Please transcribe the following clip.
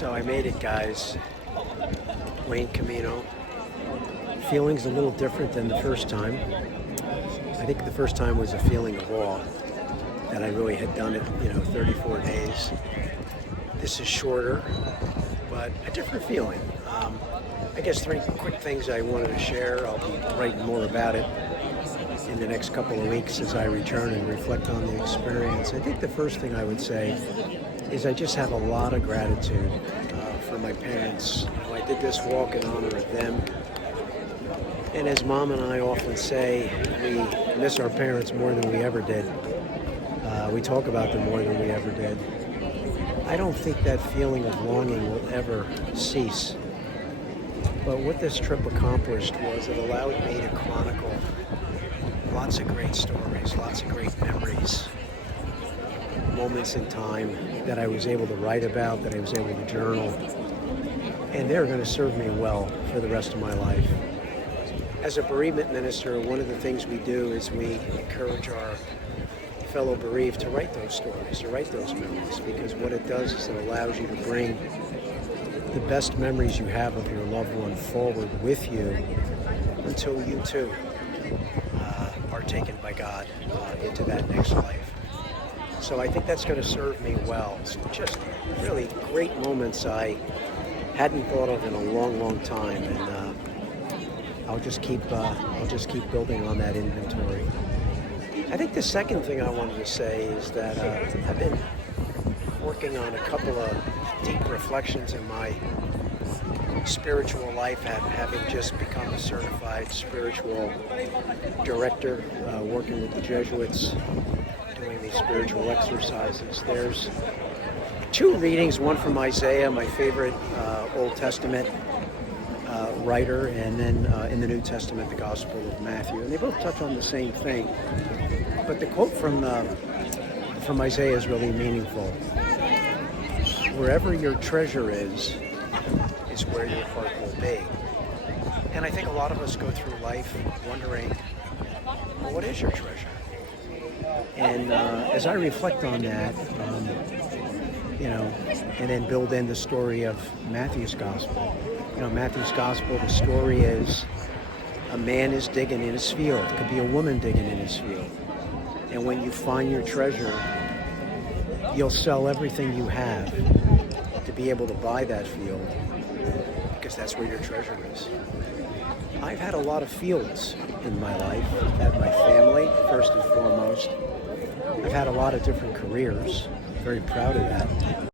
So I made it, guys. Wayne Camino. Feeling's a little different than the first time. I think the first time was a feeling of awe that I really had done it, 34 days. This is shorter, but a different feeling. I guess 3 quick things I wanted to share. I'll be writing more about it in the next couple of weeks as I return and reflect on the experience. I think the first thing I would say is I just have a lot of gratitude for my parents. I did this walk in honor of them. And as Mom and I often say, we miss our parents more than we ever did. We talk about them more than we ever did. I don't think that feeling of longing will ever cease. But what this trip accomplished was it allowed me to chronicle lots of great stories, lots of great memories, moments in time that I was able to write about, that I was able to journal. And they're going to serve me well for the rest of my life. As a bereavement minister, one of the things we do is we encourage our fellow bereaved to write those stories, to write those memories, because what it does is it allows you to bring the best memories you have of your loved one forward with you until you too are taken by God into that next life. So I think that's going to serve me well. It's just really great moments I hadn't thought of in a long, long time, and I'll just keep building on that inventory. I think the second thing I wanted to say is that I've been working on a couple of deep reflections in my spiritual life, having just become a certified spiritual director, working with the Jesuits, doing these spiritual exercises. There's 2 readings, one from Isaiah, my favorite Old Testament writer, and then in the New Testament, the Gospel of Matthew. And they both touch on the same thing. But the quote from Isaiah is really meaningful. Wherever your treasure is where your heart will be. And I think a lot of us go through life wondering, well, what is your treasure? And as I reflect on that, and then build in the story of Matthew's Gospel. Matthew's Gospel, the story is a man is digging in his field. It could be a woman digging in his field. And when you find your treasure, you'll sell everything you have to be able to buy that field, because that's where your treasure is. I've had a lot of fields in my life. I've had my family, first and foremost. I've had a lot of different careers. Very proud of that.